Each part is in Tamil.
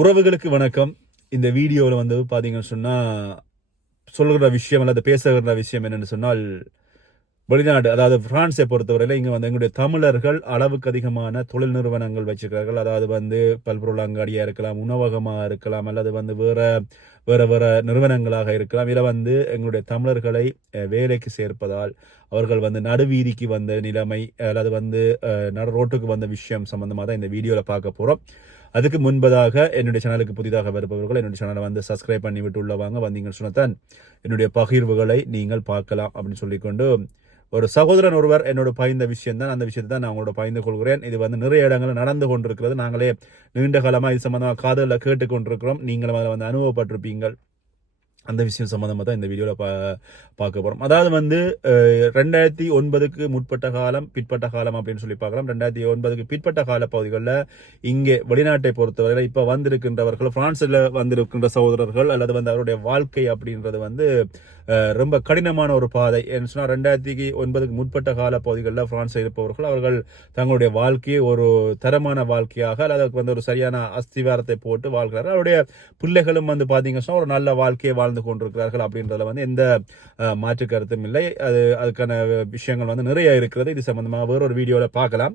உறவுகளுக்கு வணக்கம். இந்த வீடியோவில் வந்து பார்த்தீங்கன்னு சொன்னால் சொல்கிற விஷயம் அல்லது பேசுகிற விஷயம் என்னென்னு சொன்னால் வெளிநாடு அதாவது பிரான்ஸை பொறுத்தவரையில் இங்கே வந்து எங்களுடைய தமிழர்கள் அளவுக்கு அதிகமான தொழில் நிறுவனங்கள் வச்சிருக்கிறார்கள். அதாவது வந்து பல்பொருள் அங்காடியாக இருக்கலாம், உணவகமாக இருக்கலாம், அல்லது வந்து வேற நிறுவனங்களாக இருக்கலாம். இதில் வந்து எங்களுடைய தமிழர்களை வேலைக்கு சேர்ப்பதால் அவர்கள் வந்து நடுவீதிக்கு வந்த நிலைமை அல்லது வந்து நடு ரோட்டுக்கு வந்த விஷயம் சம்பந்தமாக தான் இந்த வீடியோவில் பார்க்க போகிறோம். அதுக்கு முன்பதாக என்னுடைய சேனலுக்கு புதிதாக வருபவர்கள் என்னுடைய சேனலை வந்து சப்ஸ்கிரைப் பண்ணி விட்டு உள்ளவாங்க வந்தீங்கன்னு சொன்னதான் என்னுடைய பகிர்வுகளை நீங்கள் பார்க்கலாம் அப்படின்னு சொல்லிக்கொண்டு ஒரு சகோதரன் ஒருவர் என்னோட பகிர்ந்த விஷயம் தான், அந்த விஷயத்தை தான் நான் உங்களோட பகிர்ந்து கொள்கிறேன். இது வந்து நிறைய இடங்களில் நடந்து கொண்டிருக்கிறது. நாங்களே நீண்ட காலமாக இது சம்பந்தமாக காதலில் கேட்டுக்கொண்டிருக்கிறோம். நீங்களும் அதில் வந்து அனுபவப்பட்டிருப்பீங்கள். அந்த விஷயம் சம்மந்தமாக தான் இந்த வீடியோவில் பார்க்க போகிறோம். அதாவது வந்து 2009க்கு முற்பட்ட காலம் பிற்பட்ட காலம் அப்படின்னு சொல்லி பார்க்கலாம். 2009க்கு பிற்பட்ட கால பகுதிகளில் இங்கே வெளிநாட்டை பொறுத்தவரையில் இப்போ வந்திருக்கின்றவர்கள் பிரான்ஸில் வந்திருக்கின்ற சகோதரர்கள் அல்லது வந்து அவருடைய வாழ்க்கை அப்படின்றது வந்து ரொம்ப கடினமான ஒரு பாதை. என்ன சொன்னால் 2009க்கு முற்பட்ட கால பகுதிகளில் பிரான்ஸில் இருப்பவர்கள் அவர்கள் தங்களுடைய வாழ்க்கையை ஒரு தரமான வாழ்க்கையாக அல்லது அதுக்கு வந்து ஒரு சரியான அஸ்திவாரத்தை போட்டு வாழ்கிறார்கள். அவருடைய பிள்ளைகளும் வந்து பார்த்தீங்கன்னா ஒரு நல்ல வாழ்க்கையை வாழ்ந்து கொண்டிருக்கிறார்கள் அப்படின்றதுல வந்து எந்த மாற்று கருத்தும் இல்லை. அதுக்கான விஷயங்கள் வந்து நிறைய இருக்கிறது. இது சம்பந்தமாக வேறொரு வீடியோவில் பார்க்கலாம்.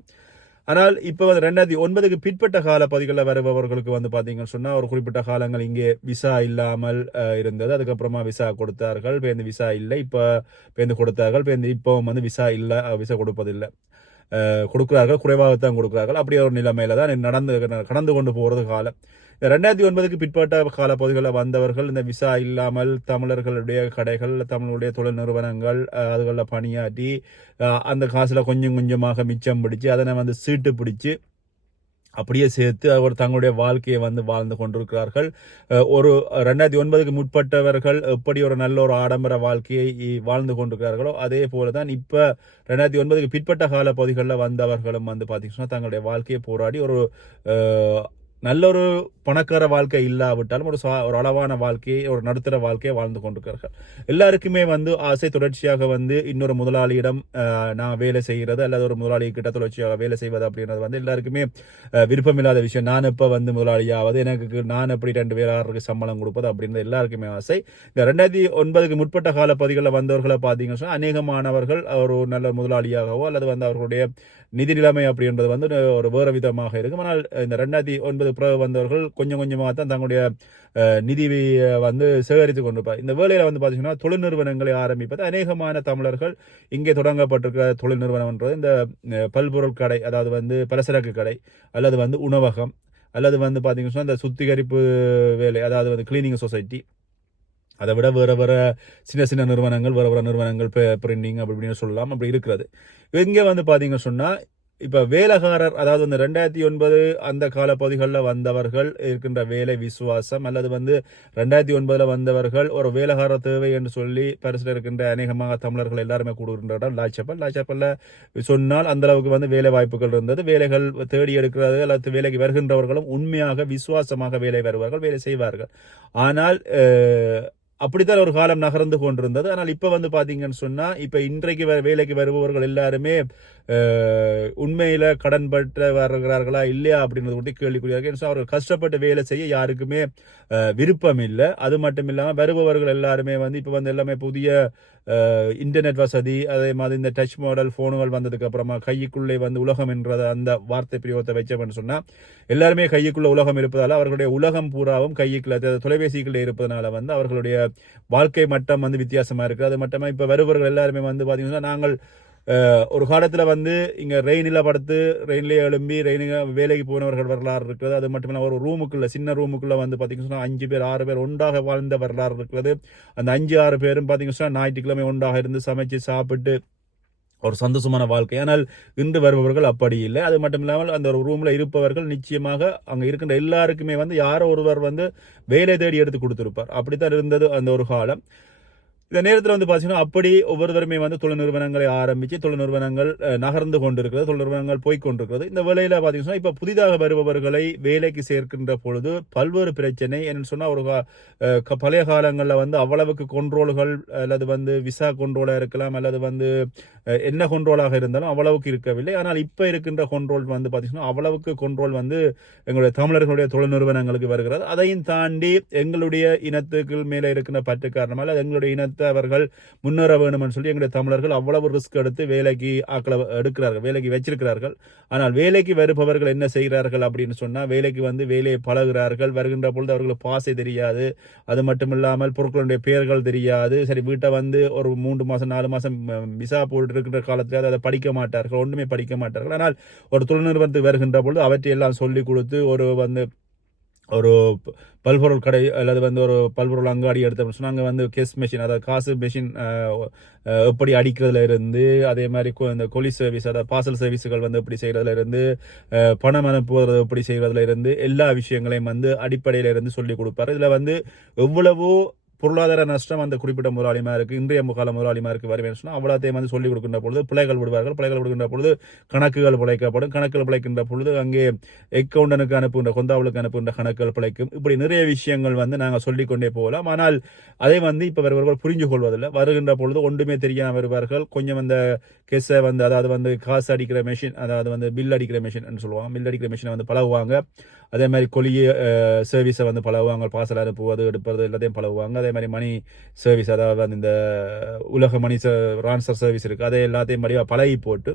ஆனால் இப்போ வந்து 2009க்கு பிற்பட்ட கால பகுதிகளில் வருபவர்களுக்கு வந்து பார்த்தீங்கன்னு சொன்னால் ஒரு குறிப்பிட்ட காலங்கள் இங்கே விசா இல்லாமல் இருந்தது. அதுக்கப்புறமா விசா கொடுத்தார்கள். பேருந்து விசா இல்லை, இப்போ பேருந்து கொடுத்தார்கள். பேருந்து இப்போ வந்து விசா இல்லை, விசா கொடுப்பதில்லை, கொடுக்குறார்கள், குறைவாகத்தான் கொடுக்குறார்கள். அப்படி ஒரு நிலைமையில தான் கடந்து கொண்டு போகிறது காலம். 2009க்கு பிற்பட்ட கால பகுதிகளில் வந்தவர்கள் இந்த விசா இல்லாமல் தமிழர்களுடைய கடைகள், தமிழுடைய தொழில் நிறுவனங்கள் அதுகளில் பணியாற்றி அந்த காசில் கொஞ்சம் கொஞ்சமாக மிச்சம் பிடிச்சி அதனை வந்து சீட்டு பிடிச்சி அப்படியே சேர்த்து அவர் தங்களுடைய வாழ்க்கையை வந்து வாழ்ந்து கொண்டிருக்கிறார்கள். ஒரு 2009க்கு முற்பட்டவர்கள் எப்படி ஒரு நல்ல ஒரு ஆடம்பர வாழ்க்கையை வாழ்ந்து கொண்டிருக்கிறார்களோ அதே போல தான் இப்போ 2009க்கு பிற்பட்ட கால பகுதிகளில் வந்தவர்களும் வந்து பார்த்தீங்கன்னா தங்களுடைய வாழ்க்கையை போராடி ஒரு நல்ல ஒரு பணக்கார வாழ்க்கை இல்லாவிட்டாலும் ஒரு அளவான வாழ்க்கையை ஒரு நடுத்தர வாழ்க்கையை வாழ்ந்து கொண்டிருக்கிறார்கள். எல்லாருக்குமே வந்து ஆசை தொடர்ச்சியாக வந்து இன்னொரு முதலாளியிடம் நான் வேலை செய்கிறது அல்லது ஒரு முதலாளி கிட்ட தொடர்ச்சியாக வேலை செய்வது அப்படின்றது வந்து எல்லாருக்குமே விருப்பமில்லாத விஷயம். நான் இப்போ வந்து முதலாளியாவது எனக்கு நான் எப்படி 2 பேருக்கு சம்பளம் கொடுப்பது அப்படின்றது எல்லாருக்குமே ஆசை. இந்த 2009க்கு முற்பட்ட கால பகுதிகளில் வந்தவர்களை பார்த்தீங்கன்னா சொன்னால் அநேகமானவர்கள் ஒரு நல்ல முதலாளியாகவோ அல்லது வந்து அவர்களுடைய நிதி நிலைமை அப்படின்றது வந்து ஒரு வேறு விதமாக இருக்கும். ஆனால் இந்த 2009 பிறகு வந்தவர்கள் கொஞ்சம் கொஞ்சமாக தான் தங்களுடைய நிதி வந்து சேகரித்து கொண்டிருப்பார். இந்த வேலையில் வந்து பார்த்தீங்கன்னா தொழில் நிறுவனங்களை ஆரம்பிப்பது அநேகமான தமிழர்கள் இங்கே தொடங்கப்பட்டிருக்கிற தொழில் நிறுவனம்ன்றது இந்த பல்பொருள் கடை, அதாவது வந்து பலசரக்கு கடை அல்லது வந்து உணவகம் அல்லது வந்து பார்த்தீங்கன்னா இந்த சுத்திகரிப்பு வேலை, அதாவது வந்து கிளீனிங் சொசைட்டி, அதை விட வேற சின்ன சின்ன நிறுவனங்கள் வேற நிறுவனங்கள் பிரிண்டிங் அப்படின்னு சொல்லலாம் அப்படி இருக்கிறது. இங்கே வந்து பார்த்தீங்கன்னு சொன்னால் இப்போ வேலைக்காரர், அதாவது வந்து 2009 அந்த கால பகுதிகளில் வந்தவர்கள் இருக்கின்ற வேலை விசுவாசம் அல்லது வந்து 2009 வந்தவர்கள் ஒரு வேலைக்காரர் தேவை என்று சொல்லி பரிசில் இருக்கின்ற அநேகமாக தமிழர்கள் எல்லாருமே கூடுகின்ற இடம் லாச்சப்பல்ல சொன்னால் அந்த அளவுக்கு வந்து வேலை வாய்ப்புகள் இருந்தது. வேலைகள் தேடி எடுக்கிறது அல்லது வேலைக்கு வருகின்றவர்களும் உண்மையாக விசுவாசமாக வேலை வருவார்கள், வேலை செய்வார்கள். ஆனால் அப்படித்தான் ஒரு காலம் நகர்ந்து கொண்டிருந்தது. ஆனால் இப்போ வந்து பார்த்தீங்கன்னு சொன்னால் இப்போ இன்றைக்கு வேலைக்கு வருபவர்கள் எல்லாருமே உண்மையில் கடன் பற்ற வருகிறார்களா இல்லையா அப்படின்றது கூட கேள்விக்குறியாக. அவர்கள் கஷ்டப்பட்டு வேலை செய்ய யாருக்குமே விருப்பம் இல்லை. அது மட்டும் இல்லாமல் வருபவர்கள் எல்லாருமே வந்து இப்போ வந்து எல்லாமே புதிய இன்டர்நெட் வசதி, அதே மாதிரி இந்த டச் மாடல் ஃபோனுகள் வந்ததுக்கு அப்புறமா கைக்குள்ளே வந்து உலகம் என்றத அந்த வார்த்தை பிரயோகத்தை வச்சோம்னு சொன்னால் எல்லாருமே கைக்குள்ள உலகம் இருப்பதால் அவர்களுடைய உலகம் பூராவும் கைக்குள்ள தொலைபேசிக்குள்ளே இருப்பதனால வந்து அவர்களுடைய வாழ்க்கை மட்டம் வந்து வித்தியாசமாக இருக்குது. அது மட்டுமே இப்போ வருபவர்கள் எல்லாருமே வந்து பார்த்தீங்கன்னா நாங்கள் ஒரு காலத்தில் வந்து இங்கே ரெயினில் படுத்து ரெயின்லேயே எழும்பி வேலைக்கு போனவர்கள் வரலாறு இருக்கிறது. அது மட்டும் இல்லாமல் ஒரு ரூமுக்குள்ளே சின்ன ரூமுக்குள்ளே வந்து பார்த்தீங்கன்னா 5 பேர் 6 பேர் ஒன்றாக வாழ்ந்த வரலாறு இருக்கிறது. அந்த 5-6 பேரும் பார்த்தீங்கன்னா ஞாயிற்றுக்கிழமை ஒன்றாக இருந்து சமைச்சு சாப்பிட்டு ஒரு சந்தோஷமான வாழ்க்கை. ஆனால் இன்று வருபவர்கள் அப்படி இல்லை. அது மட்டும் இல்லாமல் அந்த ஒரு ரூமில் இருப்பவர்கள் நிச்சயமாக அங்கே இருக்கின்ற எல்லாருக்குமே வந்து யாரோ ஒருவர் வந்து வேலை தேடி எடுத்து கொடுத்துருப்பார். அப்படித்தான் இருந்தது அந்த ஒரு காலம். இந்த நேரத்தில் வந்து பார்த்தீங்கன்னா அப்படி ஒவ்வொருவருமே வந்து தொழில் நிறுவனங்களை ஆரம்பித்து தொழில் நிறுவனங்கள் நகர்ந்து கொண்டிருக்கிறது, தொழில் நிறுவனங்கள் போய்கொண்டிருக்கிறது. இந்த வேலையில் பார்த்தீங்கன்னா இப்போ புதிதாக வருபவர்களை வேலைக்கு சேர்க்கின்ற பொழுது பல்வேறு பிரச்சனை என்னன்னு சொன்னால் ஒரு பழைய காலங்களில் வந்து அவ்வளவுக்கு கொண்ட்ரோல்கள் அல்லது வந்து விசா கொண்ட்ரோலாக இருக்கலாம் அல்லது வந்து என்ன கொண்ட்ரோலாக இருந்தாலும் அவ்வளவுக்கு இருக்கவில்லை. ஆனால் இப்போ இருக்கின்ற கொண்ட்ரோல் வந்து பார்த்தீங்கன்னா அவ்வளவுக்கு கொண்ட்ரோல் வந்து எங்களுடைய தமிழர்களுடைய தொழில் நிறுவனங்களுக்கு வருகிறது. அதையும் தாண்டி எங்களுடைய இனத்துக்கு மேலே இருக்கின்ற பற்று காரணமாக எங்களுடைய இனத்தை அவர்கள் முன்னேற வேண்டும் சொல்லி எங்களுடைய தமிழர்கள் அவ்வளவு ரிஸ்க் எடுத்து வேலைக்கு ஆக்களை எடுக்கிறார்கள், வேலைக்கு வச்சிருக்கிறார்கள். ஆனால் வேலைக்கு வருபவர்கள் என்ன செய்கிறார்கள் அப்படின்னு சொன்னால் வேலைக்கு வந்து வேலையை பழகுகிறார்கள். வருகின்ற பொழுது அவர்களுக்கு பாசை தெரியாது, அது மட்டும் இல்லாமல் பொருட்களுடைய பெயர்கள் தெரியாது. சரி வீட்டை வந்து ஒரு 3 மாதம் 4 மாதம் விசா போட்டு இருக்கின்ற காலத்தில் அதை படிக்க மாட்டார்கள், ஒன்றுமே படிக்க மாட்டார்கள். ஆனால் ஒரு தொழில் நிறுவனத்துக்கு வருகின்ற பொழுது அவற்றையெல்லாம் சொல்லிக் கொடுத்து ஒரு பல்பொருள் கடை அல்லது வந்து ஒரு பல்பொருள் அங்காடி எடுத்தோம்னு சொன்னால் அங்கே வந்து கெஸ் மெஷின், அதாவது காசு மெஷின் எப்படி அடிக்கிறதுல இருந்து, அதே மாதிரி இந்த கொலி சர்வீஸ் அதாவது பார்சல் சர்வீஸுகள் வந்து எப்படி செய்கிறதுல இருந்து, பணம் அனுப்புவது எப்படி செய்கிறதுல இருந்து எல்லா விஷயங்களையும் வந்து அடிப்படையில் இருந்து சொல்லிக் கொடுப்பார். இதில் வந்து எவ்வளவோ பொருளாதார நஷ்டம் அந்த குறிப்பிட்ட முதலாளிமாருக்கு இன்றைய கால முதலாளிமாருக்கு வருவேன் சொன்னால் அவ்வளோத்தையும் வந்து சொல்லிக் கொடுக்கின்ற பொழுது பிள்ளைகள் விடுவார்கள். பிள்ளைகள் விடுகின்ற பொழுது கணக்குகள் பிழைக்கப்படும். கணக்குகள் பிழைக்கின்ற பொழுது அங்கே அக்கௌண்டனுக்கு அனுப்புகின்ற கொந்தாவளுக்கு அனுப்புகின்ற கணக்குகள் பிழைக்கும். இப்படி நிறைய விஷயங்கள் வந்து நாங்கள் சொல்லிக்கொண்டே போகலாம். ஆனால் அதை வந்து இப்போ வருபவர்கள் புரிஞ்சு கொள்வதில்லை. வருகின்ற பொழுது ஒன்றுமே தெரியாமல் வருவார்கள். கொஞ்சம் அந்த கெஸை வந்து அதாவது வந்து காசு அடிக்கிற மெஷின், அதாவது வந்து பில் அடிக்கிற மெஷின் சொல்லுவாங்க, பில் அடிக்கிற மெஷினை வந்து பழகுவாங்க. அதே மாதிரி கொலிய சர்வீஸை வந்து பழகுவாங்க, பார்சல் அனுப்புவது எடுப்பது எல்லாத்தையும் பழகுவாங்க. அதே மாதிரி மணி சர்வீஸ், அதாவது வந்து இந்த உலக மணி ட்ரான்ஸ்ஃபர் சர்வீஸ் இருக்குது, அதை எல்லாத்தையும் படிவாக பழகி போட்டு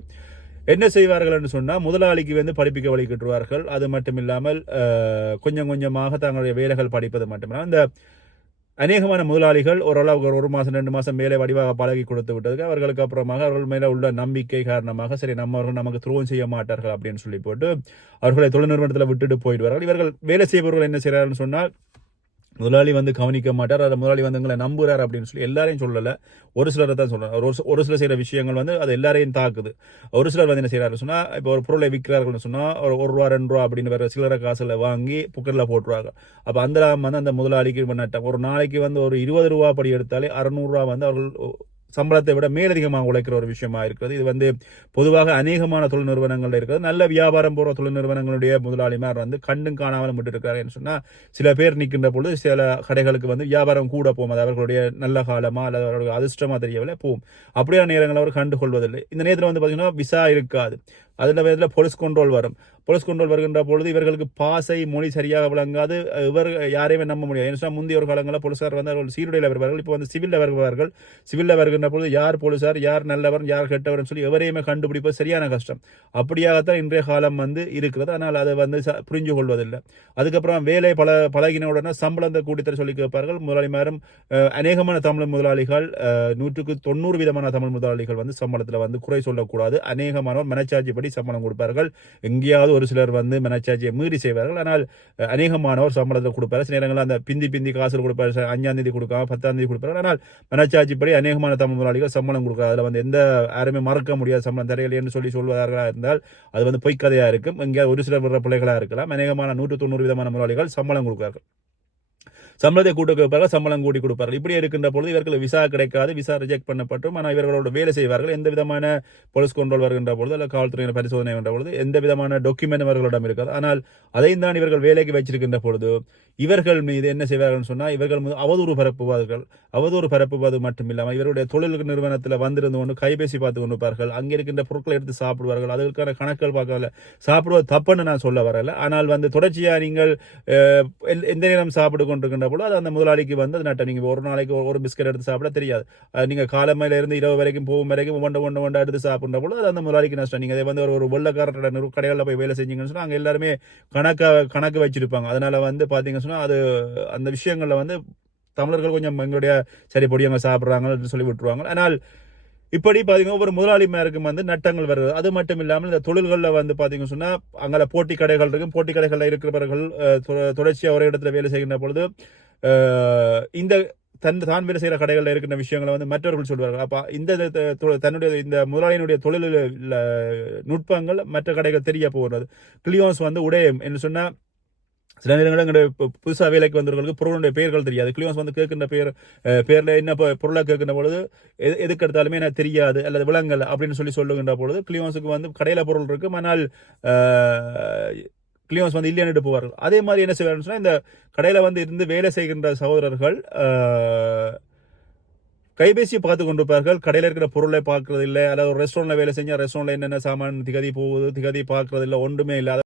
என்ன செய்வார்கள் சொன்னால் முதலாளிக்கு வந்து படிப்பிக்க வழிகிட்டுருவார்கள். அது மட்டும் இல்லாமல் கொஞ்சம் கொஞ்சமாக தங்களுடைய வேலைகள் படிப்பது மட்டுமில்லாமல் இந்த அநேகமான முதலாளிகள் ஓரளவுக்கு 1 மாதம் 2 மாதம் மேலே வடிவாக பழகி கொடுத்து விட்டதுக்கு அவர்களுக்கு அப்புறமாக அவர்கள் மேலே உள்ள நம்பிக்கை காரணமாக சரி அவர்கள் நமக்கு துரோகம் செய்ய மாட்டார்கள் அப்படின்னு சொல்லி போட்டு அவர்களை தொழில் நிறுவனத்தில் விட்டுட்டு போயிடுவார்கள். இவர்கள் வேலை செய்பவர்கள் என்ன செய்கிறார்கள் சொன்னால் முதலாளி வந்து கவனிக்க மாட்டார், அதை முதலாளி வந்து எங்களை நம்புகிறார் அப்படின்னு சொல்லி எல்லாரையும் சொல்லலை, ஒரு சிலரை தான் சொல்கிறார். ஒரு சிலர் செய்கிற விஷயங்கள் வந்து அது எல்லாரையும் தாக்குது. ஒரு சிலர் வந்து என்ன செய்கிறாரு சொன்னால் இப்போ ஒரு பொருளை விற்கிறார்கள்னு சொன்னால் ஒரு ரூபா 2 ரூபா அப்படின்னு வேறு சிலரை காசில் வாங்கி புக்கரில் போட்டுருவாங்க. அப்போ அந்த வந்து அந்த முதலாளிக்கு நட்டம். ஒரு நாளைக்கு வந்து ஒரு 20 ரூபா படி எடுத்தாலே 600 ரூபா வந்து அவர்கள் சம்பளத்தை விட மேலதிகமாக உழைக்கிற ஒரு விஷயமா இருக்கிறது. இது வந்து பொதுவாக அநேகமான தொழில் நிறுவனங்கள் இருக்கிறது. நல்ல வியாபாரம் போகிற தொழில் நிறுவனங்களுடைய முதலாளிமார் வந்து கண்டும் காணாமலும் விட்டு இருக்காருன்னு சொன்னால் சில பேர் நிற்கின்ற பொழுது சில கடைகளுக்கு வந்து வியாபாரம் கூட போகும், அது அவர்களுடைய நல்ல காலமா அல்லது அவர்களுடைய அதிர்ஷ்டமா தெரியவில்லை போகும். அப்படியான நேரங்கள் அவர் கண்டுகொள்வதில்லை. இந்த நேரத்தில் வந்து பார்த்தீங்கன்னா விசா இருக்காது, அதில் வேறு போலீஸ் கண்ட்ரோல் வரும். போலீஸ் கண்ட்ரோல் வருகின்ற பொழுது இவர்களுக்கு பாசை மொழி சரியாக விளங்காது, இவர் யாரையுமே நம்ப முடியாது. ஏன்னா முந்தைய ஒரு காலங்களில் போலீஸார் வந்து அவர்கள் சீருடையில் வருவார்கள், இப்போ வந்து சிவிலில் வருவார்கள். சிவிலில் வருகின்ற பொழுது யார் போலீஸார் யார் நல்லவர் யார் கெட்டவர்னு சொல்லி எவரையுமே கண்டுபிடிப்பது சரியான கஷ்டம். அப்படியாகத்தான் இன்றைய காலம் வந்து இருக்கிறது. ஆனால் அதை வந்து புரிஞ்சு கொள்வதில்லை. அதுக்கப்புறம் வேலை பழகின உடனே சம்பளத்தை கூட்டித்தர சொல்லி கேட்பார்கள். முதலாளிமாரும் அநேகமான தமிழ் முதலாளிகள் 100% தமிழ் முதலாளிகள் வந்து சம்பளத்தில் வந்து குறை சொல்லக்கூடாது. அநேகமானவர் மனச்சாட்சிப்படி சம்பளம் கொடுப்பார்கள். எங்கேயாவது ஒரு சிலர் வந்து மனச்சாட்சியை மீறி செய்வார்கள். ஆனால் அநேகமானவர் சம்பளத்தில் கொடுப்பார். சில நேரங்களில் அந்த பிந்தி காசு கொடுப்பார், 5ஆம் தேதி கொடுக்காம 10ஆம் தேதி கொடுப்பார்கள். ஆனால் மனச்சாட்சிப்படி அநேகமான தமிழ் முதலாளிகள் சம்பளம் கொடுக்குறாங்க. அதில் வந்து எந்த யாருமே மறக்க முடியாத சம்பளம் தரையில் என்று சொல்வதாக இருந்தால் அது வந்து பொய்க்கதையாக இருக்கும். எங்கேயாவது ஒரு சிலர் வர்ற பிள்ளைகளாக இருக்கலாம். அநேகமான 190% முதலாளிகள் சம்பளம் கொடுக்கிறார்கள். சம்பளத்தை கூட்ட வைப்பார்கள், சம்பளம் கூட்டி கொடுப்பார்கள். இப்படி இருக்கின்ற பொழுது இவர்கள் விசா கிடைக்காது, விசா ரிஜெக்ட் பண்ணப்பட்டும். ஆனால் இவர்களோட வேலை செய்வார்கள். எந்த விதமான போலீஸ் கண்ட்ரோல் வருகின்ற பொழுது அல்ல காவல்துறையின் பரிசோதனை என்ற பொழுது எந்த விதமான டாக்குமெண்ட் இவர்களிடம் இருக்காது. ஆனால் அதையும் தான் இவர்கள் வேலைக்கு வச்சிருக்கின்ற பொழுது இவர்கள் மீது என்ன செய்வார்கள் சொன்னால் இவர்கள் மீது அவதூறு பரப்புவது மட்டும் இல்லாமல் இவருடைய தொழில் நிறுவனத்தில் வந்திருந்து கொண்டு கைபேசி பார்த்து கொண்டிருப்பார்கள். அங்கே இருக்கின்ற பொருட்களை எடுத்து சாப்பிடுவார்கள். அதற்கான கணக்குகள் பார்க்கல. சாப்பிடுவது தப்புன்னு நான் சொல்ல வரல. ஆனால் வந்து தொடர்ச்சியாக நீங்கள் எந்த நேரம் சாப்பிட்டு கொண்டிருக்கின்ற பொழுது அது அந்த முதலாளிக்கு வந்து அது நட்டம். நீங்கள் ஒரு நாளைக்கு ஒரு பிஸ்கட் எடுத்து சாப்பிட தெரியாது. நீங்கள் காலமையில இருந்து இரவு வரைக்கும் போகும் வரைக்கும் ஒன்றை எடுத்து சாப்பிட்ற பொழுது அது அந்த முதலாளிக்கு நஷ்டம். நீங்கள் அதை வந்து ஒரு வெள்ளக்காரரோட கடைகளில் போய் வேலை செஞ்சீங்கன்னு சொன்னால் அங்கே எல்லாருமே கணக்கு வச்சிருப்பாங்க. அதனால வந்து பார்த்தீங்கன்னு சொன்னால் அது அந்த விஷயங்களில் வந்து தமிழர்கள் கொஞ்சம் எங்களுடைய சரி பொடியவங்க சாப்பிட்றாங்கன்னு சொல்லி விட்டுருவாங்க. ஆனால் இப்படி பார்த்தீங்கன்னா ஒவ்வொரு முதலாளிமாருக்கும் வந்து நட்டங்கள் வருது. அது மட்டும் இல்லாமல் இந்த தொழில்களில் வந்து பார்த்தீங்கன்னு சொன்னால் அங்கே போட்டி கடைகள் இருக்கும். போட்டி கடைகளில் இருக்கிறவர்கள் தொடர்ச்சியாக ஒரே இடத்துல வேலை செய்கின்ற பொழுது இந்த தான் வேலை செய்கிற கடைகளில் இருக்கிற விஷயங்களை வந்து மற்றவர்கள் சொல்வார்கள். அப்போ தன்னுடைய இந்த முதலாளியினுடைய தொழில் நுட்பங்கள் மற்ற கடைகள் தெரிய போகிறது. கிளியோன்ஸ் வந்து உடையம் என்று சொன்னால் சில நேரங்களில் எங்களுடைய புதுசாக வேலைக்கு வந்தவர்களுக்கு பொருளுடைய பெயர்கள் தெரியாது. கிளியோன்ஸ் வந்து கேட்கின்ற பேரில் என்ன பொருளாக கேட்கின்ற பொழுது எதுக்கு எடுத்தாலுமே எனக்கு தெரியாது அல்லது விலங்கல் அப்படின்னு சொல்லுகின்ற பொழுது கிளியோன்ஸுக்கு வந்து கடையில் பொருள் இருக்கும், ஆனால் கிளியோன்ஸ் வந்து இல்லைன்னு போவார்கள். அதே மாதிரி என்ன செய்வாருன்னு சொன்னால், இந்த கடையில் வந்து இருந்து வேலை செய்கின்ற சகோதரர்கள் கைபேசியை பார்த்து கொண்டிருப்பார்கள், கடையில் இருக்கிற பொருளை பார்க்கறது இல்லை. அல்லது ஒரு ரெஸ்டாரண்ட்ல வேலை செஞ்சால் ரெஸ்டாரண்ட்ல என்னென்ன சாமான் திகதி போகுது, திகதி பார்க்கறது இல்லை, ஒன்றுமே இல்லை.